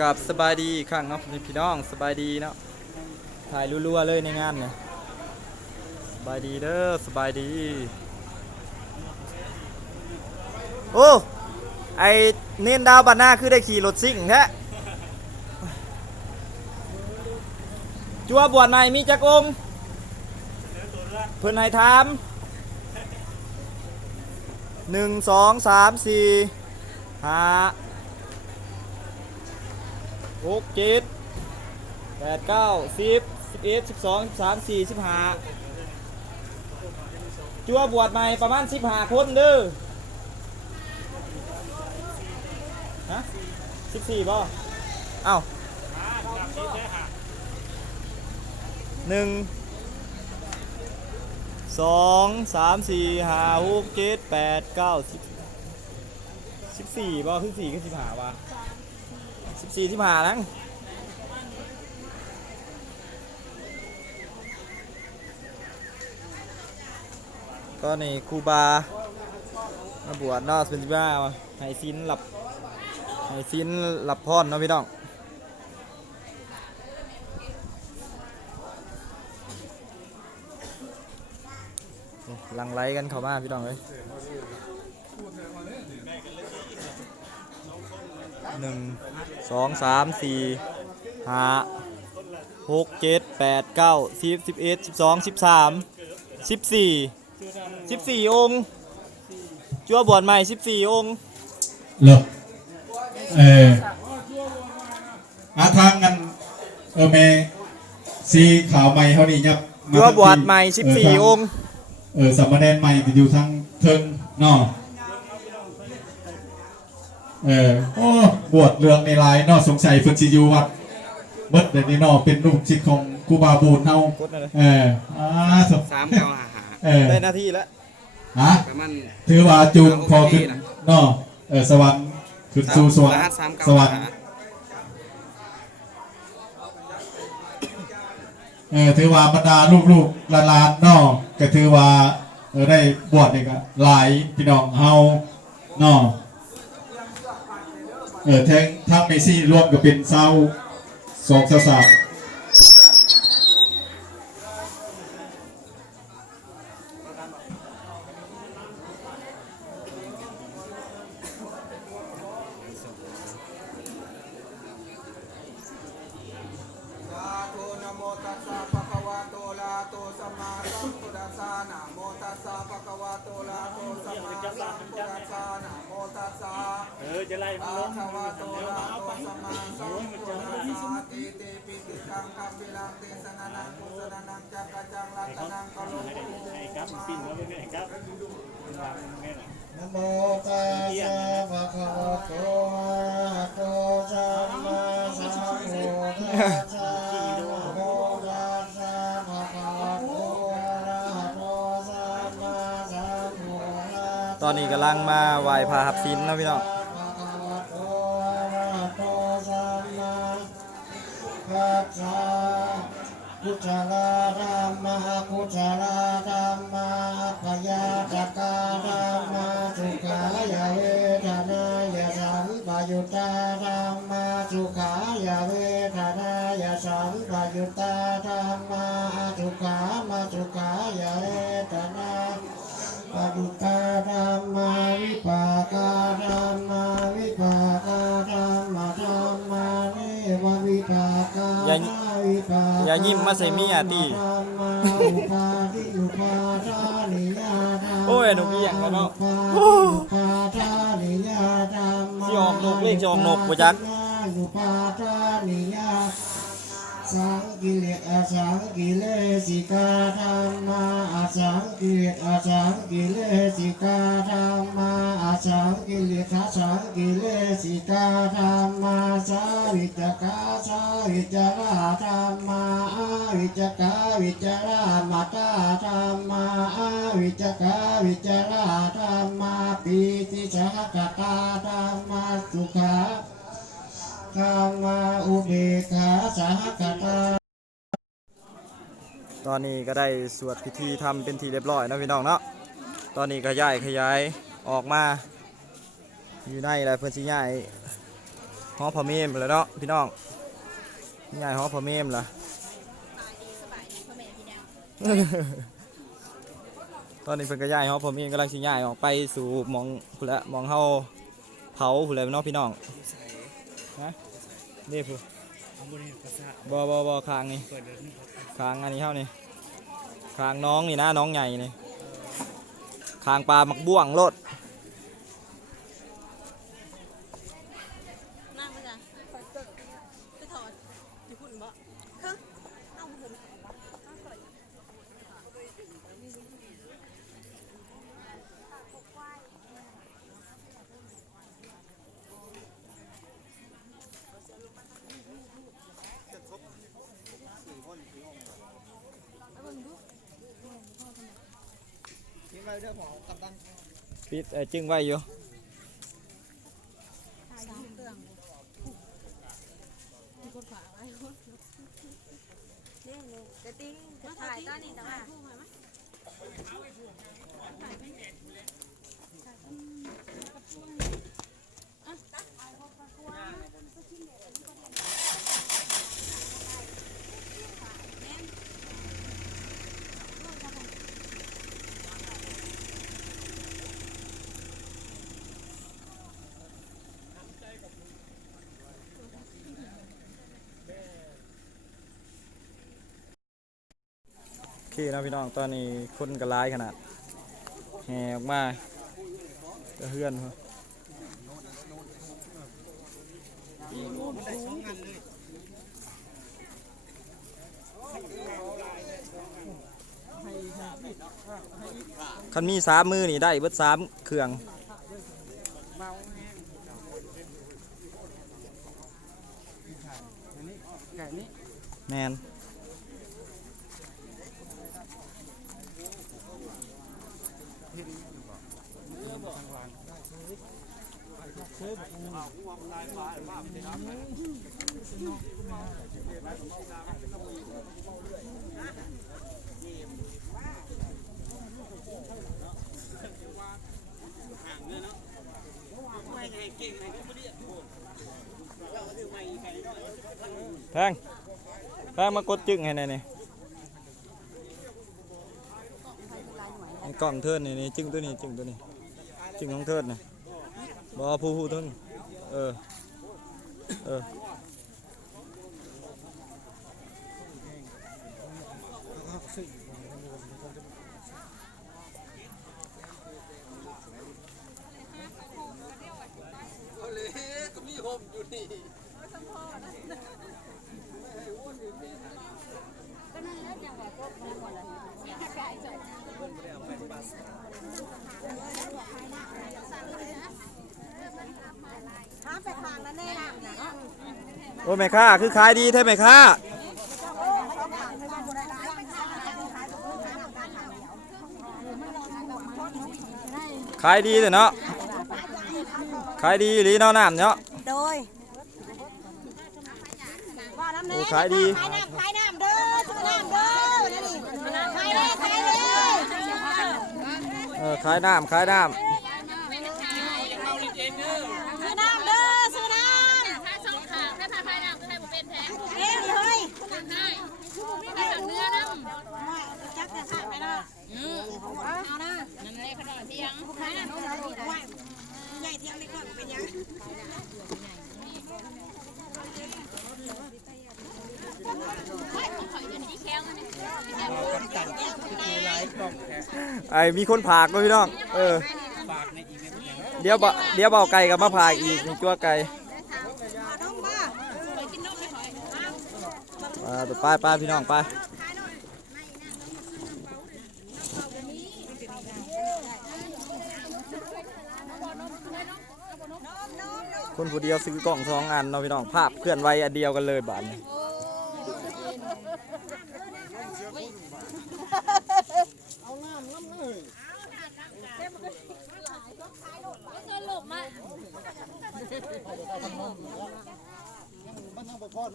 กับสบายดีครั้งเนาะพี่น้องสบายดีเนาะถ่ายรัวๆเลยในงานเนี่ยสบายดีเด้อสบายดี โอ้ไอเน้นดาวบันหน้าคือได้ขี่รถซิ่งแท้จัวบวชในมีจักองเพิ่นให้ถามหนึ่งสองสามสี่ห้า หกเจ็ดแปดเก้าสิบสิบเอ็ดสิบสองสิบสามสี่สิบห้าจัวบวชใหม่ประมาณสิบห้าคนเด้อฮะสิบสี่ป่ะเอ้าหนึ่งสองสามสี่ห้าหกเจ็ดแปดเก้าสิบสิบสี่ป่ะคือสี่คือสิบห้าวะ สิบสี่ที่ผ่านังก็นี่ครูบามาบวชนอกเป็นสิบ้าให้ซินหลับให้ซินหลับพรเนาะพี่น้องหลังไลกันเข้ามาพี่น้องเลย หนึ่งสองสามสี่ห้าหกเจ็ดแปดเก้าสิบสิบเอ็ดสิบสองสิบสามสิบสี่สิบสี่องค์จัวบวชใหม่สิบสี่องค์เหรอเอออาทางกันเออเมสีขาวใหม่เขานี่ยับมาจัวทางบวชใหม่สิบเออสี่ทางองค์ เออสามเณรใหม่ก็อยู่ทางเทิงเนอ เออโอ้บวชเรื่องในลายเนอสงสัยเพิ่นสิอยู่วัดเบิดเดี๋ยวนี้เนอเป็นลูกศิษย์ของครูบาบูนเฮากดนั่นเลยเอออ่าสสามเก้าหาหาเออได้หน้าที่แล้วฮะประมาณถือว่าจูงพอขึ้นเนอเออสวรรค์ขึ้นสู่สวรรรค์หัสสามเก้าสวรรค์หาเออถือว่าบรรดาลูกๆหลานๆเนาะก็ถือว่าเออได้บวชนี่ก็หลายพี่น้องเฮาเนาะ เออแทงทั้งเมซี่ร่วมกับเป็นเศร้าสองซาสาม ครับปิ้นแล้วไม่ไอ้ครับแม่น่ะโมตัสสะภะคะวะโตอะระหะโตสัมมาสัมพุทธัสสะนโมตัสสะภะคะวะโตอะระหะโตสัมมาสัมพุทธัสสะตอนนี้กำลังมาไหว้พระหับซินเนาะพี่น้องภะคะวะโตอะระหะโตสัมมาสัมพุทธัส สะพุทธลาธัมมาพุทธลาธัมมาปยาจักขาธัมมาสุขายาเวทนายาสัมปยุตตาธัมมาสุขายาเวทนายาสัมปยุตตาธัมมาสุขามาสุขายาเวทนาปฏิตาธรรมาวิปากาธรรมาวิปากาธรรมาธรรมาเนววิปากา อย่าวิปากอย่ายิ้มมาใส่เมียติธรรมา อุปาทิอุปาทานิยาธรรมโอ้ยหนูเบี้ยงแล้วเนาะ อุปาทิอุปานิยาธรรมสิออกนกเลขสิออกนกบ่จัก อุปาทานิยา สังกิเลสอสังกิเลสิกาธรรมาอสังกิเลสอสังกิเลสิกาธรรมาอสังกิเลสอสังกิเลสิกาธรรมาสาวิจกาสาวิจาราธรรมาอาวิจกาวิจารามาตาธรรมาอาวิจกาวิจาราธรรมาปีติสหกตาธรรมาสุขา ธรรมาอุเบกขาสหกตาตอนนี้ก็ได้สวดพิธีทำเป็นทีเรียบร้อยนะพี่น้องเนาะ ตอนนี้ก็ย้ายขยายออกมา อยู่ในอะไรเพื่อนสิย้ายหอพระเมมแล้วเนาะพี่น้องใหญ่หอพระเมมล่ะตอนนี้เพิ่นก็ย้ายหอพระเมมกำลังสิย้ายออกไปสู่มองพุ่นละมองเฮาเผาพุ่นละเนาะพี่น้องฮะ นี่พุ่นเอาบริเวณภาษาบ่บ่บ่คางนี่เปิดเลยนี่คางอันนี้เฮานี่คางน้องนี่นะน้องใหญ่นี่คางปลาหมักบ่วงโลด นั่งไปจ้ะไปถอดอยู่พุ่นบ่ฮะเอาพุ่น ปิดเอ่อจึงไว้อยู่ สามเครื่องมีคนฝากไว้คนนี่นี่กระติ้งกระถ่ายต้านี่นะ ที่ นะพี่น้องตอนนี้คนก็ร้ายขนาดแห่ออกมาจะเฮือนคันมีสามมือนี่ได้เบิดสามเครื่องไก่นี่ แมนแพงแพงมากดจึงให้หน่อยนี่ ไอ้กล่องเทิดนี่นี่จึงตัวนี้จึงตัวนี้จึงของเทิดนี่บอผู้ผู้วนี้เออ เออเลยก็มีห่มอยู่นี่ ถามไปทางนั้นแน่นะเนาะโอ้ยแม่ค้าคือขายดีแท้แม่ค้าขายดีเลยเนาะขายดีอีหรือเนาะน้ำเนาะโดยว่าน้ำโอ้แน่ขายดีขายน้ำขายน้ำเด้อซื้อน้ำเด้อนี่นี่ขายเลยขายเลยเออขายน้ำขายน้ซื้อน้ำเด้อซื้อน้ำ ถ้าช่องขางถ้าพาพายน้ำก็ให้ผมเป็นแท้ เอ้ยเฮ้ย ได้ได้ถังเนื้อน้ จักแต่ขาดไปเนาะำอืม เอานะ นั่นเลยขนมเพียง ขายน้ำใหญ่เที่ยงนี่ก่อนเป็นยัง ของเขาอยู่ที่แข้งนี่ำ ไอ้มีคนผากก็พี่น้อง เออ เดี๋ยวบ่เดี๋ยวเบาไก่กับมาผากอีกนี่จั่วไก่น้าไปไปพี่น้องไปคนผู้เดียวซื้อกล่องสองอันเนาะพี่น้องภาพเคลื่อนไหวอันเดียวกันเลยบาทนี้ สรุปมา น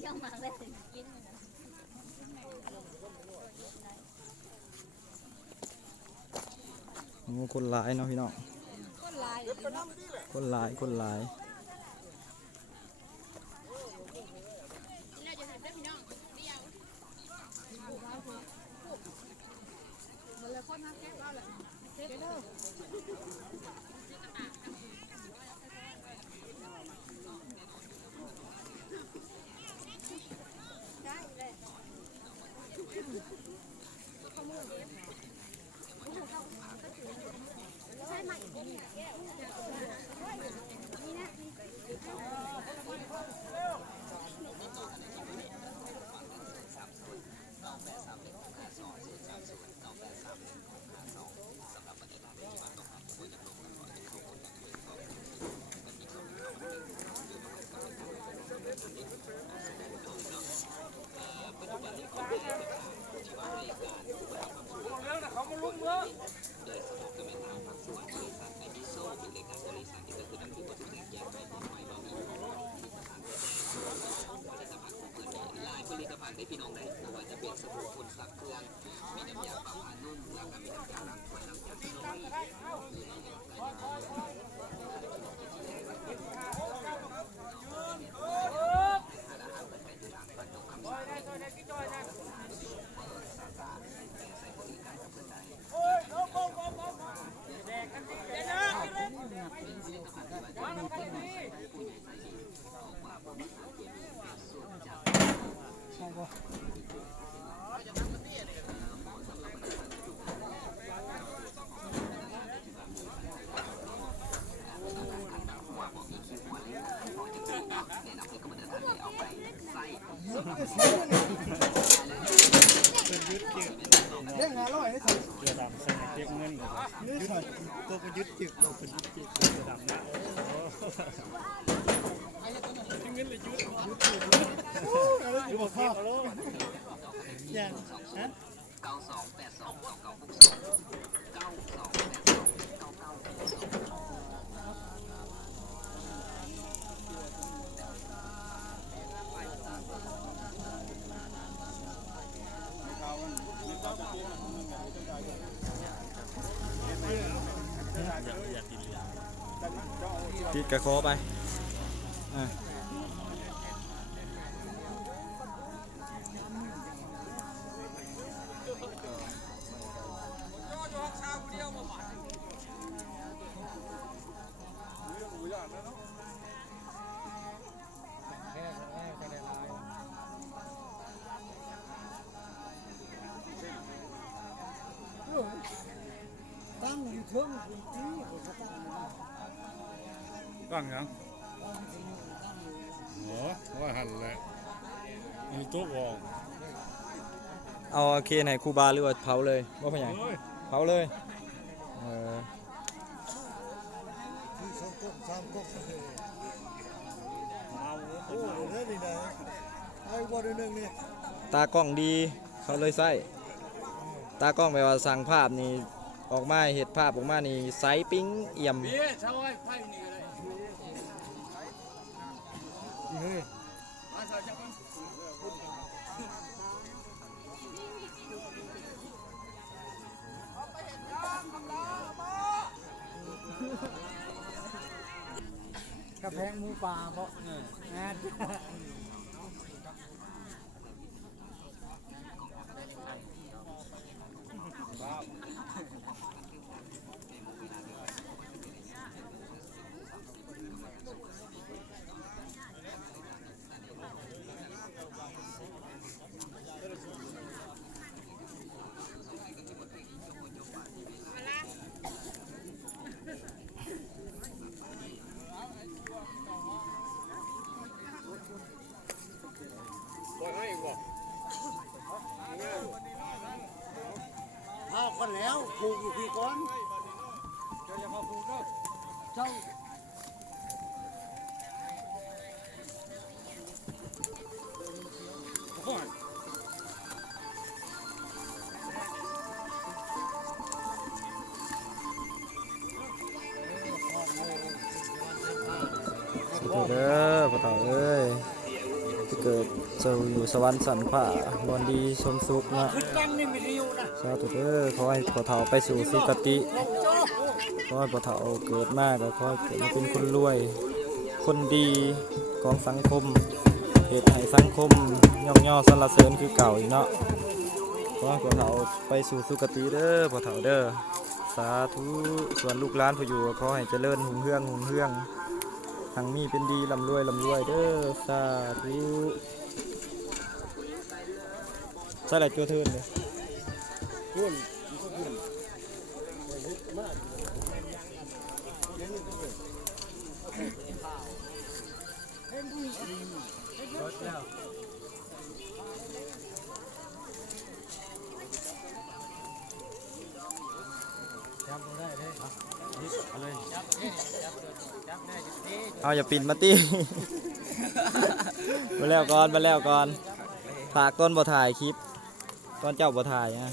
ที่ยวมาเลยกินโอ้คนหลายเนาะพี่น้องคนลายคนหลายคนหลาย เราจะทำได้พี่น้องเดียว มันเลยคนนักแก้วแหละ เจ๊เด้อได้เลยใช่ไหมนี่นะ เล่นงานร้อยนี่สิ เรือดำใส่เก็บเงินก่อน นี่สิตัวก็ยึดจิกตัวก็ยึดจิก เรือดำนะเงินเลย อยู่บ่พ่อยังฮะติดกระโคไปอะ ตั้งยังโอ้ว่าหันแหละมีโต๊ะวองเอาเคนให้ครูบาหรือว่าเผาเลยว่าเป็นหยังเฮ้ยเผาเลยเออที่สองก๊กสามก๊กเอาโอ้เดี๋ยวนี้นะไอ้บ่ได้นึงนี่ตากล้องดีเขาเลยใส่ตากล้องแปลว่าสั่งภาพนี่ ออกมาเห็ดภาพออกมานี่ไซส์ปิ้งเอี่ยมเบี้ยชาวไอ้ไพ่นี่ก็ได้เฮ้ยมาชาวจังมันกระแพงหมูป่าบ่แม่น ปล่อยให้บอก เอา คนแล้วผูกอยู่ที่ ก้อนเจ้าอย่ามาพูดก็เจ้าโอ้ยเด้อพ่อเฒ่าเอ้ยจะเกิดเจ้าอยู่สวรรค์สันผ่าบอนดีสมสุขนะสาธุเด้อขอให้พ่อเฒ่าไปสู่สุคติขอให้พ่อเฒ่าเกิดมากขอให้เกิดมาเป็นคนรวย คนดีของสังคมเหตุให้สังคมย่องย่อสรรเสริญคือเก่าอีกเนาะขอให้พ่อเฒ่าไปสู่สุคติเด้อพ่อเฒ่าเด้อสาธุส่วนลูกหลานผู้อยู่ก็ขอให้เจริญหุ่งเฮืองหุ่งเฮืองทางมีเป็นดีลำรวยลำรวยเด้อสาธุ ใช่แหละจัวเทินเลยเอาอย่าปิดมาตีมาแล้วก่อนมาแล้วก่อนฝากต้นบ่ถ่ายคลิป ตอนเจ้าบ่ทายนะ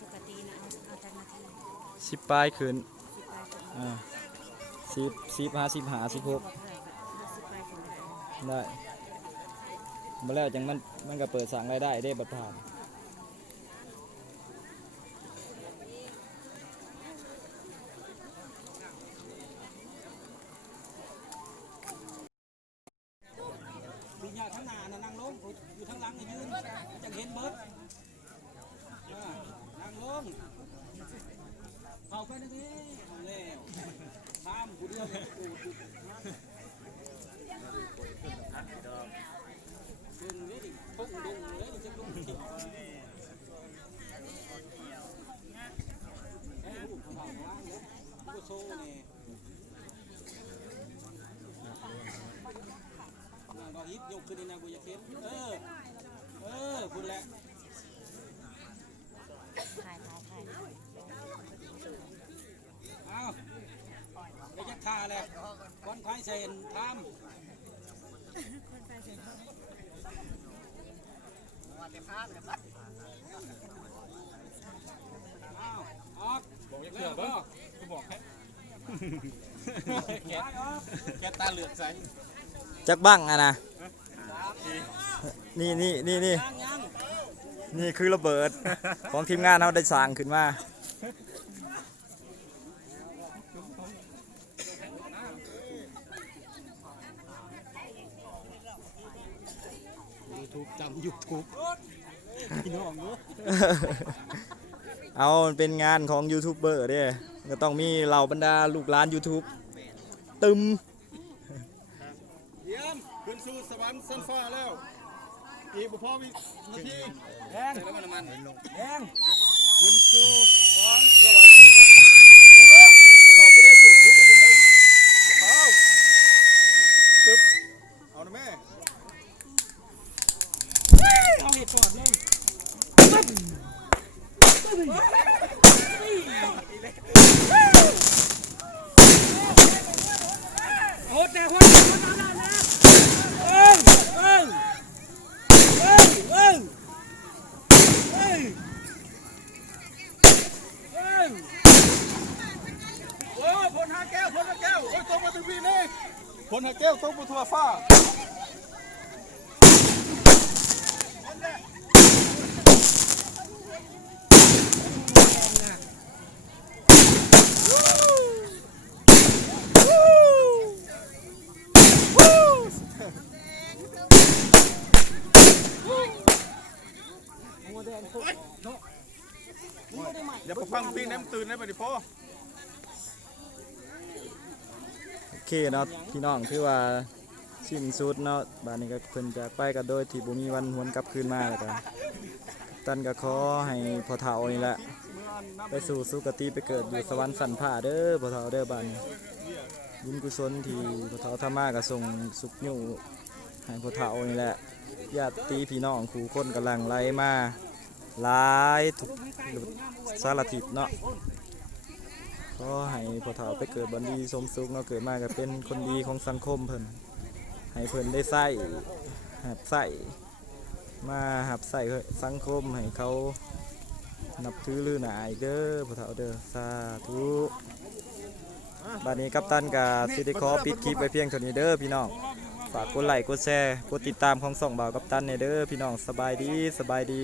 ปกตินะเอาเอาจากนาที สิบปลายคืนอ่าสิบสิบห้าสิบห้าสิบหกไปถึงไหนได้มาแล้วจังมันมันก็เปิดสั่งรายได้ได้บัตรผ่าน ปีญาทั้งหน้าน่ะนั่งลงอยู่ทั้งหลังน่ะยืนจังเห็นเบิดอ่านั่งลงเอาไปนั่นนี่เอาแล้วตามผู้เดียวเลยโอ้โหดึงเลยดิพุ่งดึงเลยดิจะลงดิเอ้ยลูกของเราล้างเลย ก็ฮิตยกขึ้นในนางบุยเข็มเออ เออคุณแหละถ่ายถ่ายถ่ายเอาไปยักทาแหละวันพายเซนทำเอาออกบอกยักเถื่อนก็กูบอกแกออก แกตาเหลือกใสจักบ้างอะนะนี่นี่นี่นี่ยังยังนี่คือระเบิดของทีมงานเราได้สร้างขึ้นมายูทูบจำยูทูบพี่น้องเนอะ เอามันเป็นงานของยูทูบเบอร์เด้ก็ต้องมีเหล่าบรรดาลูกหลาน YouTube ตึมเยี่ยมขึ้นสู่สวรรค์สั้นฟ้าแล้วอีกบุพอมีนาทีแดงแล้วมันน้ำมันแดงขึ้นสู่สวรรค์สวรรค์เออเขาพูดได้สุดลุกกับคุณเลยเขาตึ๊บเอาหน่อยแม่เอาเหตุก่อนเลยโอ้แต่คนคนนั้นนะเอ้ยเอ้ยเอ้ยเอ้ยเอ้ยเอ้ยโอ้ยพลหาแก้วพลหาแก้วโอ้ยตกมาถึงพี่นี่พลหาแก้วตกมาทั่วฟ้า อย่าไปฟังพี่น้ำตื่นได้ป่ะดิพ่อ โอ เคเนาะพี่น้องคือว่าสิ้นสุดเนาะบ้านนี้ก็เพิ่นจะไปกันโดยที่บ่มีวันหวนกลับคืนมาแล้วก็ตันก็ขอให้พอเฒ่านี่แหละไปสู่สุคติไปเกิดอยู่สวรรค์สันผ่าเด้อพอเฒ่าเด้อบ้านนี้บุญกุศลที่พอเฒ่าทำมาก็ส่งสุขอยู่ให้พอเฒ่านี่แหละญาติพี่น้องคู่คนกำลังไล่มาหลายทุกสารทิศเนาะ ก็ให้พ่อเฒ่าไปเกิดบันดีสมสุขเนาะเกิดมาก็เป็นคนดีของสังคมเพิ่นให้เพิ่นได้ใส่หับใส่มาหับใส่สังคมให้เขานับถือลือหนาอีกเด้อพ่อเฒ่าเด้อสาธุบัดนี้กัปตันกับสิได้ขอปิดคลิปไว้เพียงเท่านี้เด้อพี่น้องฝากกดไลค์กดแชร์กดติดตามของส่องบ่าวกับตันในเด้อพี่น้องสบายดีสบายดี